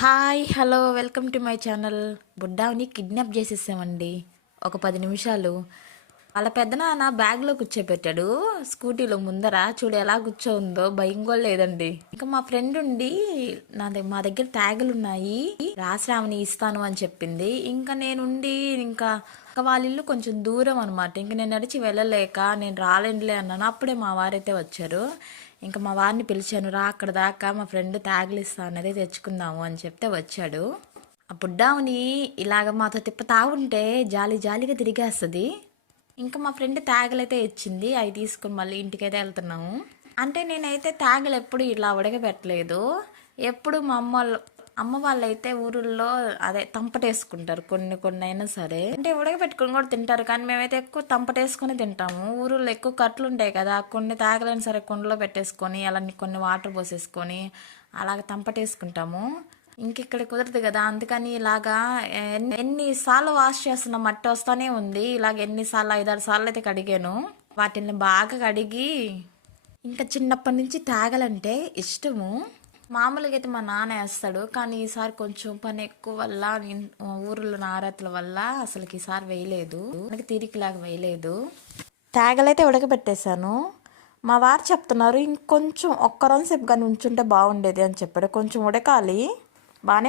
Hi hello welcome to my channel. బుడ్డాని kidnap చేసేసామండి. ఒక 10 నిమిషాలు వాళ్ళ పెద్దనాన్న బ్యాగ్లో కూర్చోబెట్టాడు. స్కూటీలో ముందర చూడు ఎలా కూర్చోందో, భయం కూడా లేదండి. ఇంకా మా ఫ్రెండ్ ఉండి మా దగ్గర ట్యాగులు ఉన్నాయి, రాశ్రావణి ఇస్తాను అని చెప్పింది. ఇంకా నేనుండి ఇంకా వాళ్ళ ఇల్లు కొంచెం దూరం అనమాట. ఇంక నేను నడిచి వెళ్ళలేక నేను రాలేనులే అన్నాను. అప్పుడే మా వారైతే వచ్చారు. ఇంకా మా వారిని పిలిచాను, రా అక్కడ దాకా మా ఫ్రెండ్ ట్యాగులు ఇస్తా అన్నది తెచ్చుకుందాము అని చెప్తే వచ్చాడు. ఆ బుడ్డావుని ఇలాగ మాతో తిప్పుతా ఉంటే జాలి జాలిగా తిరిగేస్తుంది. ఇంకా మా ఫ్రెండ్ ట్యాగులు అయితే ఇచ్చింది, అవి తీసుకుని మళ్ళీ ఇంటికైతే వెళ్తున్నాము. అంటే నేనైతే ట్యాగులు ఎప్పుడు ఇలా ఉడకబెట్టలేదు. ఎప్పుడు మా అమ్మ వాళ్ళైతే ఊరుల్లో అదే తంపటేసుకుంటారు కొన్ని అయినా సరే. అంటే ఉడకబెట్టుకుని కూడా తింటారు, కానీ మేమైతే ఎక్కువ తంపటేసుకుని తింటాము. ఊరుల్లో ఎక్కువ కట్లు ఉంటాయి కదా, కొన్ని తాగలైనా సరే కుండలో పెట్టేసుకొని అలా కొన్ని వాటర్ పోసేసుకొని అలాగ తంపటేసుకుంటాము. ఇక్కడ కుదరదు కదా, అందుకని ఇలాగా ఎన్నిసార్లు వాష్ చేస్తున్న మట్టి వస్తానే ఉంది. ఇలాగ ఎన్నిసార్లు 5-6 సార్లు అయితే కడిగాను. వాటిని బాగా కడిగి ఇంకా చిన్నప్పటి నుంచి తాగలంటే ఇష్టము. మామూలుగా అయితే మా నాన్న వేస్తాడు, కానీ ఈసారి కొంచెం పని ఎక్కువ వల్ల ఊర్లో నారత్ల వల్ల అసలుకి ఈసారి వేయలేదు, మనకి తీరికలాగా వేయలేదు. తేగలైతే ఉడకబెట్టేశాను. మా వారు చెప్తున్నారు ఇంకొంచెం ఒక్క రోజు సేపు కానీ ఉంచుంటే బాగుండేది అని చెప్పాడు. కొంచెం ఉడకాలి, బాగానే